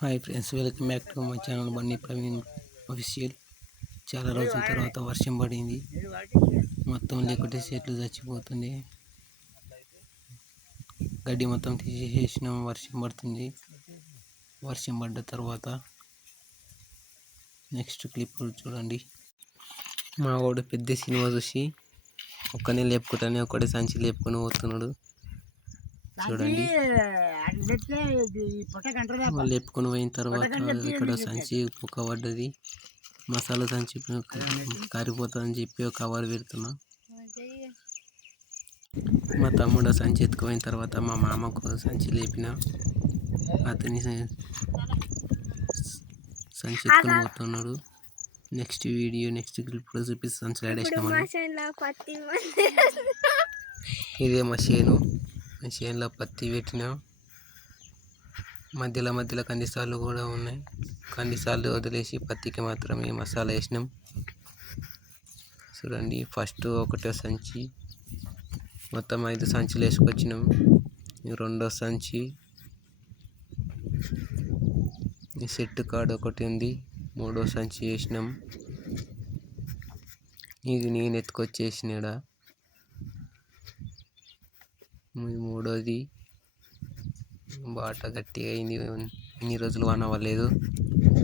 Hi friends, welcome back to my channel Bunny Praveen official. చాలా రోజుల తర్వాత వర్షం పడింది. మొత్తం లేకుంటే చెట్లు చచ్చిపోతుంది. గడ్డి మొత్తం తీసేసినాం. వర్షం పడుతుంది. వర్షం పడ్డ తర్వాత నెక్స్ట్ క్లిప్ చూడండి. మా వాడు పెద్ద సినిమా చూసి ఒక్కనే లేపుకుంటానే ఒకటే సంచి లేపుకొని పోతున్నాడు. చూడండి, వాళ్ళు లేపుకొని పోయిన తర్వాత ఇక్కడ సంచి పుక్క పడ్డది. మసాలా సంచి కారిపోతుందని చెప్పి ఒక కవర్ పెడుతున్నా. మా తమ్ముడు సంచి ఎత్తుకుపోయిన తర్వాత మా మామకు సంచి లేపిన, అతని సంచి ఎత్తుకొని పోతున్నాడు. నెక్స్ట్ వీడియో నెక్స్ట్ క్లిప్ చూపిస్తే సంచి ఆడేసినామని. ఇదే మా చేనులో పత్తి పెట్టిన. మధ్యలో కందిసార్లు కూడా ఉన్నాయి. కందిసార్లు వదిలేసి పత్తికి మాత్రమే మసాలా వేసినాం. చూడండి, ఫస్ట్ ఒకటో సంచి, మొత్తం 5 సంచులు వేసుకొచ్చినాం. రెండో సంచి సెట్ కార్డ్ ఒకటి ఉంది. మూడో సంచి వేసినాం. ఇది నేను ఎత్తుకొచ్చేసినాడా. మూడోది బాట గట్టిగా అయింది. ఇన్ని రోజులు వాన అవ్వలేదు,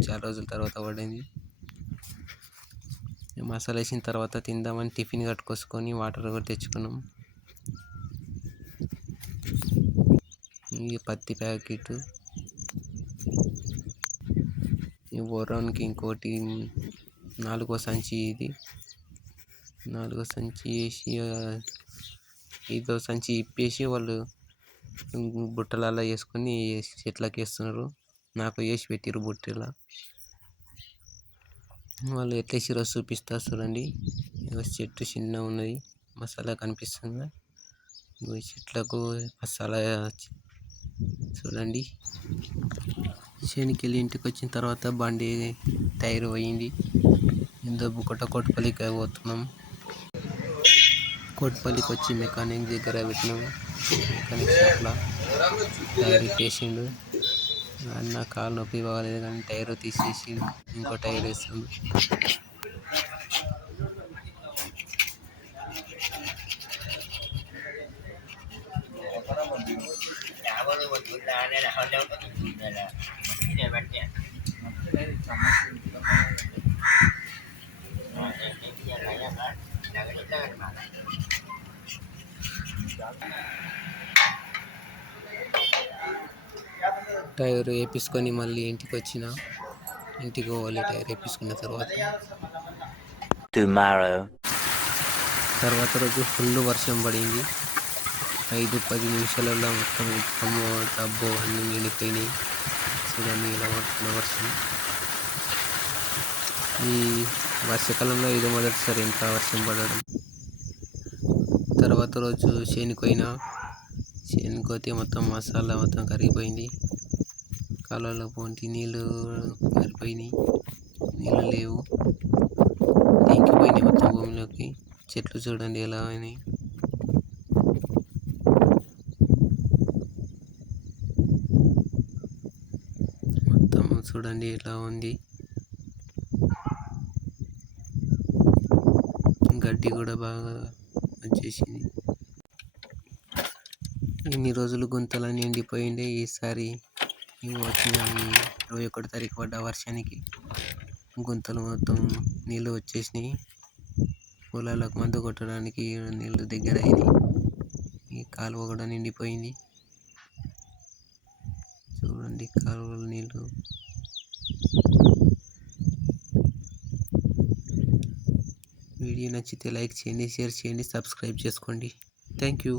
చాలా రోజుల తర్వాత పడింది. మసాలా వేసిన తర్వాత తిందామని టిఫిన్ కట్టుకొసుకొని వాటర్ కూడా తెచ్చుకున్నాం. ఈ పత్తి ప్యాకెట్, ఈ బోరానికి ఇంకోటి 4వ సంచి. ఇది 4వ సంచి వేసి 5వ సంచి ఇప్పేసి వాళ్ళు బుట్టలలో వేసుకొని చెట్లకి వేస్తున్నారు. నాకు వేసి పెట్టిరు బుట్టలో. వాళ్ళు ఎట్లా వేసిరో చూపిస్తా చూడండి. చెట్టు చిన్న ఉన్నది, మసాలా కనిపిస్తుంది. చెట్లకు మసాలా చూడండి. చేనికి వెళ్ళి ఇంటికి వచ్చిన తర్వాత బండి టైర్ పోయింది. ఎంతో కోటపల్లికి పోతున్నాం. కోటపల్లికి వచ్చి మెకానిక్ దగ్గర పెట్టినాము. మెకానిక్ షాప్లో టైర్ ఇప్పేసిండు. అన్న కాలు నొప్పి బాగాలేదు కానీ టైర్ తీసేసి ఇంకో టైర్ వేస్తుండు. టైర్ వేపించుకొని మళ్ళీ ఇంటికి వచ్చిన. ఇంటికి పోవాలి టైర్ వేపించుకున్న తర్వాత రోజు ఫుల్ వర్షం పడింది. 5-10 నిమిషాలలో మొత్తం డబ్బు అన్నీ నిండిపోయినాయి. చూడండి ఇలా పడుతున్న వర్షం. ఈ వర్షాకాలంలో ఇది మొదటిసారి ఇంత వర్షం పడడం. తర్వాత రోజు చేనుకోయినా, చేనుకోతే మొత్తం మసాలా మొత్తం కరిగిపోయింది. కాలువలో పోంటి నీళ్ళు పారిపోయినాయి, నీళ్ళు లేవు, ఇంకిపోయినాయి మొత్తం భూమిలోకి. చెట్లు చూడండి ఎలా అయినాయి. మొత్తం చూడండి ఎలా ఉంది. గడ్డి కూడా బాగా వచ్చేసింది. ఇన్ని రోజులు గుంతలన్నీ ఎండిపోయిండే. ఈసారి వచ్చిన 21వ తారీఖు పడ్డ వర్షానికి గుంతలు మొత్తం నీళ్ళు వచ్చేసినాయి. పొలాలకు మందు కొట్టడానికి నీళ్ళు దగ్గర అయినాయి. ఈ కాలువ కూడా నిండిపోయింది. చూడండి కాలువల నీళ్ళు. వీడియో నచ్చితే లైక్ చేయండి, షేర్ చేయండి, సబ్స్క్రైబ్ చేసుకోండి. Thank you.